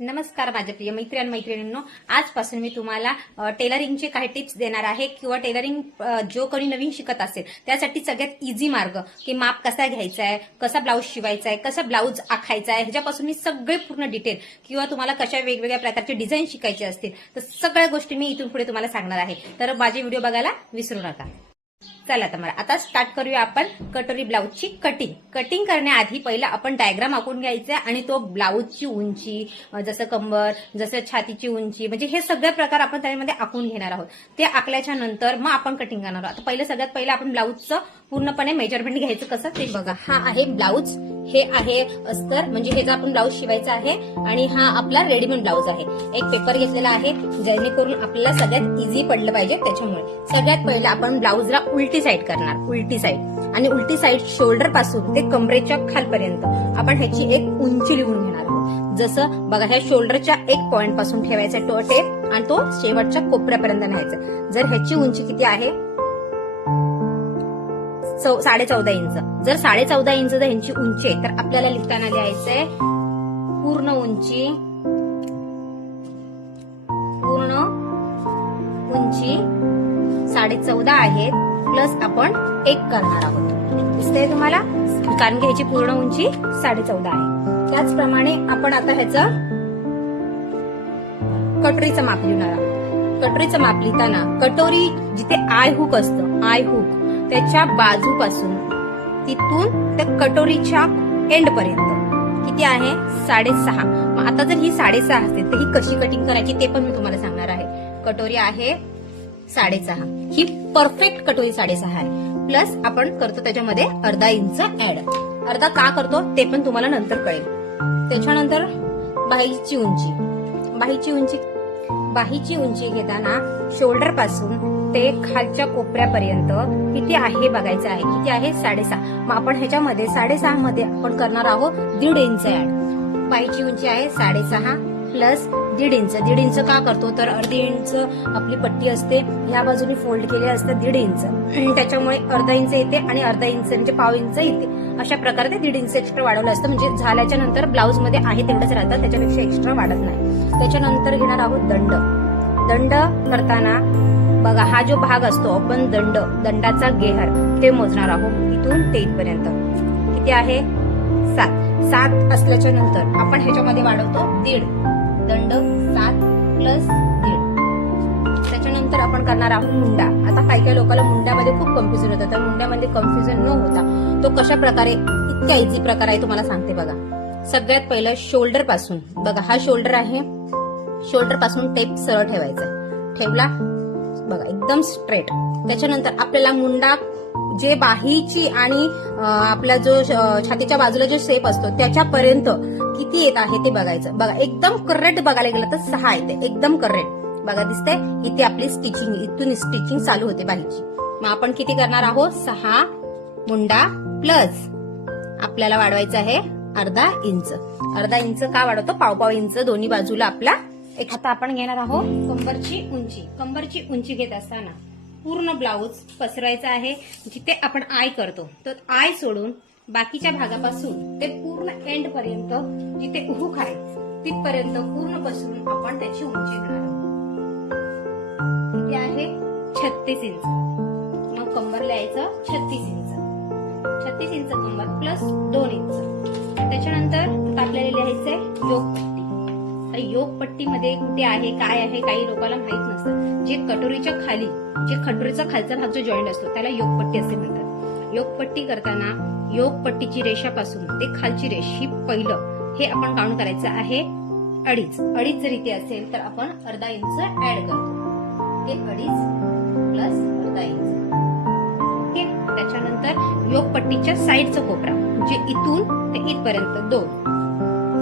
नमस्कार माझ्या प्रिय मैत्री आणि मैत्रिणींनो. आजपासून मी तुम्हाला टेलरिंगचे काही टिप्स देणार आहे किंवा टेलरिंग जो कोणी नवीन शिकत असेल त्यासाठी सगळ्यात इझी मार्ग की माप कसा घ्यायचा आहे कसा ब्लाऊज शिवायचा आहे कसा ब्लाऊज आखायचा आहे ह्याच्यापासून मी सगळे पूर्ण डिटेल किंवा तुम्हाला कशा वेगवेगळ्या प्रकारचे डिझाईन शिकायचे असतील तर सगळ्या गोष्टी मी इथून पुढे तुम्हाला सांगणार आहे. तर माझे व्हिडिओ बघायला विसरू नका. चला तर मला आता स्टार्ट करूया आपण कटोरी ब्लाऊजची कटिंग कटिंग करण्याआधी पहिला आपण डायग्राम आखून घ्यायचा आणि तो ब्लाऊजची उंची जसं कंबर जसं छातीची उंची म्हणजे हे सगळे प्रकार आपण त्यामध्ये आखून घेणार आहोत. ते आखल्याच्या नंतर मग आपण कटिंग करणार आहोत. आता पहिलं सगळ्यात पहिलं आपण ब्लाऊजचं पूर्णपणे मेजरमेंट घ्यायचं कसं ते बघा. हा आहे ब्लाऊज. हे आहे अस्तर म्हणजे हे जर आपण ब्लाऊज शिवायचा आहे आणि हा आपला रेडीमेड ब्लाऊज आहे. एक पेपर घेतलेला आहे जेणेकरून आपल्याला सगळ्यात इझी पडलं पाहिजे त्याच्यामुळे. सगळ्यात पहिलं आपण ब्लाऊजला उलटी साईड करणार उलटी साईड आणि उलटी साईड शोल्डरपासून ते कमरेच्या खालपर्यंत आपण ह्याची एक उंची लिहून घेणार आहोत. जसं बघा ह्या शोल्डरच्या एक पॉइंटपासून ठेवायचा तो टेप आणि तो शेवटच्या कोपऱ्यापर्यंत न्यायचा. जर ह्याची उंची किती आहे? साडे चौदा इंच. जर साडे चौदा इंच जर ह्यांची उंची आहे तर आपल्याला लिहिताना लिहायचंय पूर्ण उंची पूर्ण उंची साडे चौदा आहे प्लस आपण एक करणार आहोत. दिसतंय तुम्हाला? कारण की ह्याची पूर्ण उंची साडे चौदा आहे. त्याचप्रमाणे आपण आता ह्याचं कटोरीचं माप लिहिणार आहोत. कटोरीचं माप लिहिताना कटोरी जिथे आय हुक असतं आय हुक त्याच्या बाजूपासून. तिथून त्या कटोरीच्या एंड पर्यंत किती आहे? साडेसहा. मग आता जर ही साडेसहा असते तर ही कशी कटिंग करायची ते पण मी तुम्हाला सांगणार आहे. कटोरी आहे साडेसहा. ही परफेक्ट कटोरी साडेसहा आहे. प्लस आपण करतो त्याच्यामध्ये अर्धा इंच ऍड अर्धा का करतो? ते पण तुम्हाला नंतर कळेल. त्याच्यानंतर बाहीची उंची. बाहीची उंची बाहीची उंची घेताना शोल्डरपासून ते खालच्या कोपऱ्यापर्यंत किती आहे बघायचं आहे? किती आहे? साडेसहा. मग आपण ह्याच्यामध्ये साडेसहा मध्ये आपण करणार आहोत दीड इंच ऍड. पायची उंची आहे साडेसहा प्लस दीड इंच. दीड इंच का करतो? तर अर्धी इंच आपली पट्टी असते. ह्या बाजूने फोल्ड केली असतं दीड इंच. त्याच्यामुळे अर्धा इंच येते आणि अर्धा इंच म्हणजे पाव इंच येते. अशा प्रकारे ते दीड इंच एक्स्ट्रा वाढवलं असतं. म्हणजे झाल्याच्यानंतर ब्लाऊजमध्ये आहे तेवढंच राहतं. त्याच्यापेक्षा एक्स्ट्रा वाढत नाही. त्याच्यानंतर घेणार आहोत दंड. दंड करताना बघा हा जो भाग असतो आपण दंड दंडाचा गेहर ते मोजणार आहोत इथून ते इथपर्यंत किती आहे? सात. सात असल्याच्या नंतर आपण ह्याच्यामध्ये वाढवतो दीड. दंड सात प्लस दीड. त्याच्यानंतर आपण करणार आहोत मुंडा. आता काही काही लोकांना मुंड्यामध्ये खूप कन्फ्युजन होतं तर मुंड्यामध्ये कन्फ्युजन न होता तो कशा प्रकारे इतका इझी प्रकार आहे तुम्हाला सांगते बघा. सगळ्यात पहिलं शोल्डरपासून. बघा हा शोल्डर आहे. शोल्डरपासून टेप सरळ ठेवायचा. ठेवला. बघा एकदम स्ट्रेट त्याच्यानंतर आपल्याला मुंडा जे बाहीची आणि आपला जो छातीच्या बाजूला जो शेप असतो त्याच्यापर्यंत किती येत आहे ते बघायचं. बघा एकदम करेक्ट बघायला गेलं तर सहा येते. एकदम करेक्ट बघा दिसते इथे आपली स्टिचिंग इथून स्टिचिंग चालू होते बाहीची. मग आपण किती करणार आहोत? सहा मुंडा प्लस आपल्याला वाढवायचं आहे अर्धा इंच. अर्धा इंच का वाढवतो? पाव पाव इंच दोन्ही बाजूला आपला एक आता आपण घेणार आहोत कंबरची उंची. कंबरची उंची घेत असताना पूर्ण ब्लाऊज पसरायचा आहे. जिथे आपण आय करतो तर आय सोडून बाकीच्या भागापासून ते पूर्ण एंड पर्यंत जिथे हुक आहे तिथपर्यंत पूर्ण पसरून आपण त्याची उंची घेणार आहोत. आहे छत्तीस इंच. मग कंबर लिहायचं छत्तीस इंच. छत्तीस इंच कंबर प्लस दोन इंच. त्याच्यानंतर आपल्याला लिहायचंय डोकं तर योगपट्टीमध्ये कुठे आहे काय आहे काही लोकांना माहीत नसतं. जे कटोरीच्या खाली जे कटोरीचा खालचा भाग जो जॉईंट असतो त्याला योगपट्टी असे म्हणतात. योगपट्टी करताना योगपट्टीची रेषापासून ते खालची रेष ही पहिलं हे आपण काउंट करायचं आहे अडीच. अडीच जर इथे असेल तर आपण अर्धा इंच ऍड करतो. ते अडीच प्लस अर्धा इंच ओके? त्याच्यानंतर योगपट्टीच्या साईडचा कोपरा म्हणजे इथून ते इथपर्यंत दोन.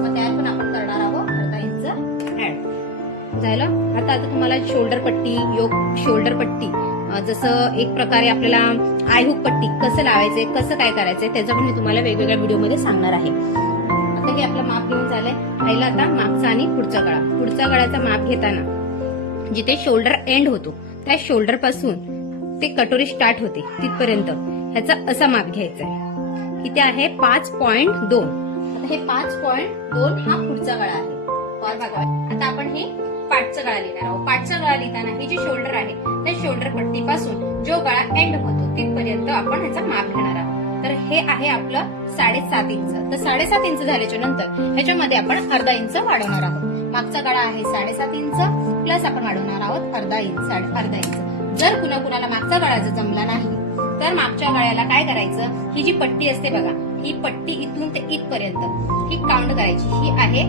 मग त्यात पण आपण झालं आता आता तुम्हाला शोल्डर पट्टी योग शोल्डर पट्टी जसं एक प्रकारे आपल्याला आयहुक पट्टी कसं लावायचंय कसं काय करायचंय त्याचं पण मी तुम्हाला वेगवेगळ्या व्हिडिओमध्ये सांगणार आहे. आता हे आपलं माप घेऊन झालंय पहिला आता मागचा आणि पुढचा गळा. पुढचा गळ्याचा माप घेताना जिथे शोल्डर एंड होतो त्या शोल्डरपासून ते कटोरी स्टार्ट होते तिथपर्यंत ह्याचा असा माप घ्यायचा आहे किती आहे पाच पॉइंट दोन. आता हे पाच पॉइंट दोन हा पुढचा गळा आहे. आता आपण हे पाठचा गळा लिहिणार आहोत. पाठचा गळा लिहिताना ही जे शोल्डर आहे त्या शोल्डर पट्टीपासून जो गळा एंड होतो तिथपर्यंत आपण ह्याचा माप घेणार आहोत. तर हे आहे आपलं साडेसात इंच. तर साडेसात इंच झाल्याच्यानंतर ह्याच्यामध्ये आपण अर्धा इंच वाढवणार आहोत. मागचा गळा आहे साडेसात इंच प्लस आपण वाढवणार आहोत अर्धा इंच अर्धा इंच. जर कुणा कुणाला मागचा गळा जर जमला नाही तर मागच्या गळ्याला काय करायचं? ही जी पट्टी असते बघा ही पट्टी इथून ते इथपर्यंत ही काउंट करायची. ही आहे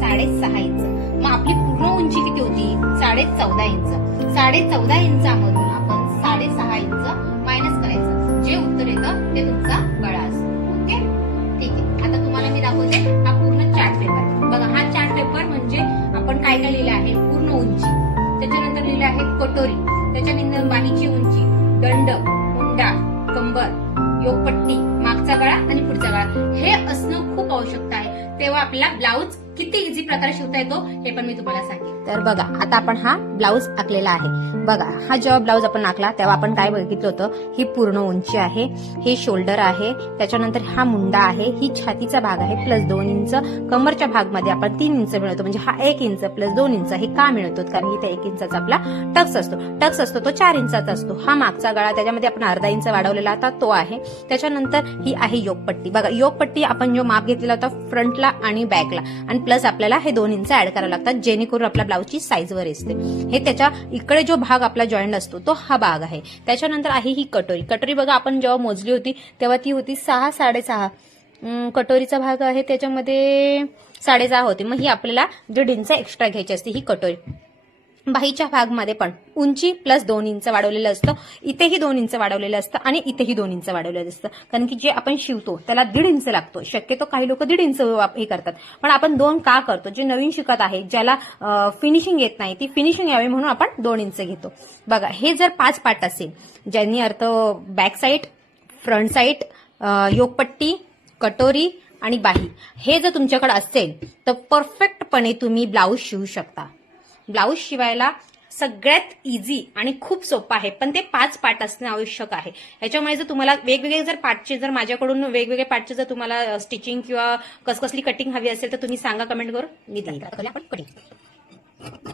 साडेसहा इंच. मग आपली पूर्ण उंची किती होती? साडे चौदा इंच. साडे चौदा इंचामधून आपण साडेसहा इंच मायनस करायचं. जे उत्तर येतं ते तुमचा गळा असतो. ओके? ठीक आहे. आता तुम्हाला मी दाखवते हा पूर्ण चार्ट पेपर बघा हा चार्ट पेपर म्हणजे आपण काय काय लिहिलं आहे? पूर्ण उंची. त्याच्यानंतर लिहिलं आहे कटोरी त्याच्यानंतर बाहीची उंची. दंड हुंडा कंबर योगपट्टी मागचा गळा आणि पुढचा गळा. हे असणं खूप आवश्यकता आहे. तेव्हा आपला ब्लाऊज किती इझी प्रकारे शिवता येतो हे पण मी तुम्हाला सांगेन. तर बघा आता आपण हा ब्लाऊज आखलेला आहे. बघा हा जेव्हा ब्लाऊज आपण आखला तेव्हा आपण काय बघितलं होतं? ही पूर्ण उंची आहे हे शोल्डर आहे त्याच्यानंतर हा मुंडा आहे ही छातीचा भाग आहे प्लस दोन इंच. कमरच्या भागमध्ये आपण तीन इंच मिळवतो म्हणजे हा एक इंच प्लस दोन इंच हे का मिळवतो कारण की त्या एक इंचाचा आपला टक्स असतो. टक्स असतो तो चार इंचाचा असतो. हा मागचा गळा त्याच्यामध्ये आपण अर्धा इंच वाढवलेला होता तो आहे. त्याच्यानंतर ही आहे योगपट्टी. बघा योगपट्टी आपण जो माप घेतलेला होता फ्रंटला आणि बॅकला आणि प्लस आपल्याला हे दोन इंच ऍड करावं लागतात जेणेकरून आपला ब्लाऊजची साईज साईजवर असते. हे त्याच्या इकडे जो भाग आपला जॉईंट असतो तो हा भाग आहे. त्याच्यानंतर आहे ही कटोरी. कटोरी बघा आपण जेव्हा मोजली होती तेव्हा ती होती सहा साडेसहा. कटोरीचा भाग आहे त्याच्यामध्ये साडेसहा होती. मग ही आपल्याला दीड इंच एक्स्ट्रा घ्यायची असते ही कटोरी. बाहीच्या भागमध्ये पण उंची प्लस दोन इंच वाढवलेलं असतं. इथेही दोन इंच वाढवलेलं असतं आणि इथेही दोन इंच वाढवलेलं असतं. कारण की जे आपण शिवतो त्याला दीड इंच लागतो. शक्यतो काही लोक दीड इंच हे करतात. पण आपण दोन का करतो? जे नवीन शिकत आहे ज्याला फिनिशिंग येत नाही ती फिनिशिंग यावी म्हणून आपण दोन इंच घेतो. बघा हे जर पाच पाट असेल ज्यांनी अर्थ बॅक साईड फ्रंट साईड योगपट्टी कटोरी आणि बाही हे जर तुमच्याकडे असेल तर परफेक्टपणे तुम्ही ब्लाऊज शिवू शकता. ब्लाऊज शिवायला सगळ्यात इझी आणि खूप सोपं आहे. पण ते पाच पार्ट असणे आवश्यक आहे. याच्यामुळे जर तुम्हाला वेगवेगळे जर पार्टचे जर माझ्याकडून वेगवेगळे पार्टचे जर तुम्हाला स्टिचिंग किंवा कसकसली कटिंग हवी असेल तर तुम्ही सांगा कमेंट करून. मी देईल आपण कटिंग